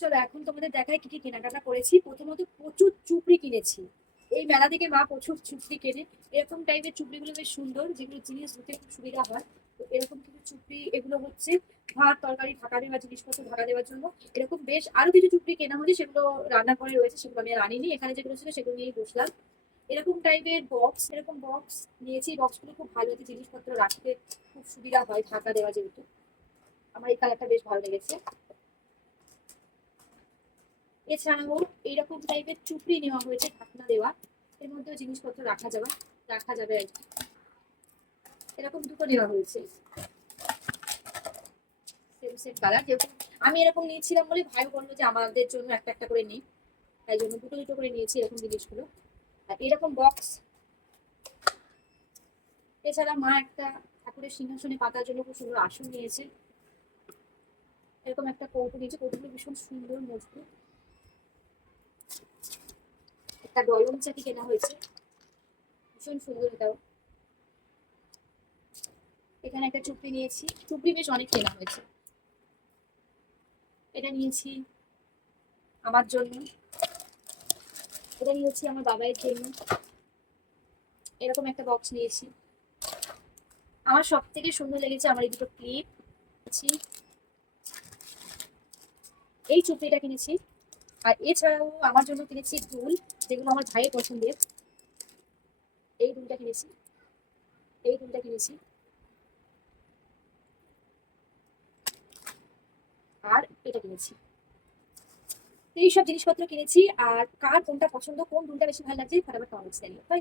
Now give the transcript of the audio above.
চলো এখন তোমাদের দেখায় কি কি কেনাকাটা করেছি। প্রথমত প্রচুর চুপড়ি কিনেছি। এই মেলা থেকে মা প্রচুর চুপড়ি কেনে। এরকম টাইপের চুপড়িগুলো বেশ সুন্দর, যেগুলো জিনিস ধুতে খুব সুবিধা হয়। তো এরকম কিছু চুপড়ি, এগুলো হচ্ছে ভাত তরকারি ঢাকা দেওয়া, জিনিসপত্র ঢাকা দেওয়ার জন্য। এরকম বেশ আরো কিছু চুপড়ি কেনা হয়েছে, সেগুলো রান্নাঘরে রয়েছে, সেগুলো আমি আর আনিনি। এখানে যেগুলো ছিল সেগুলো নিয়েই বসলাম। এরকম টাইপের বক্স, এরকম বক্স নিয়েছি। বক্সগুলো খুব ভালো, যে জিনিসপত্র রাখতে খুব সুবিধা হয় ঢাকা দেওয়া যেহেতু। আমার এই কালারটা বেশ ভালো লেগেছে। এছাড়াও এইরকম টাইপের চুপড়ি নেওয়া হয়েছে, ঢাকনা দেওয়া। এর মধ্যেও জিনিসপত্র রাখা যাবে আর কি। এরকম দুটো নেওয়া হয়েছে, সেম সেম কালার। যেহেতু আমি এরকম নিয়েছিলাম বলে ভাই বললো যে আমাদের জন্য একটা একটা করে নিই, তাই জন্য দুটো দুটো করে নিয়েছি এরকম জিনিসগুলো। আর এরকম বক্স। এছাড়া মা একটা ঠাকুরের সিংহাসনে পাতার জন্য খুব সুন্দর আসন নিয়েছে। এরকম একটা কৌটো নিয়েছে, কৌটোগুলো ভীষণ সুন্দর মজবুত। একটা ডলম চাকি কেনা হয়েছে, ভীষণ সুন্দর এটাও। এখানে একটা চুপড়ি নিয়েছি, চুপড়ি বেশ অনেক কেনা হয়েছে। এটা নিয়েছি আমার জন্য, এটা নিয়েছি আমার বাবাইয়ের জন্য। এরকম একটা বক্স নিয়েছি। আমার সব থেকে সুন্দর লেগেছে আমার এই দুটো ক্লিপ কিনেছি। এই চুপড়িটা কিনেছি। আর এছাড়াও আমার জন্য কিনেছি দুল, যেগুলো আমার ভাইয়ের পছন্দের। এই দুলটা কিনেছি, এই দুলটা কিনেছি। আর এটা কিনেছি। এইসব জিনিসপত্র কিনেছি। আর কার কোনটা পছন্দ, কোন দুলটা বেশি ভালো লাগছে, ফটাফট কমেন্টস জানিও। তাই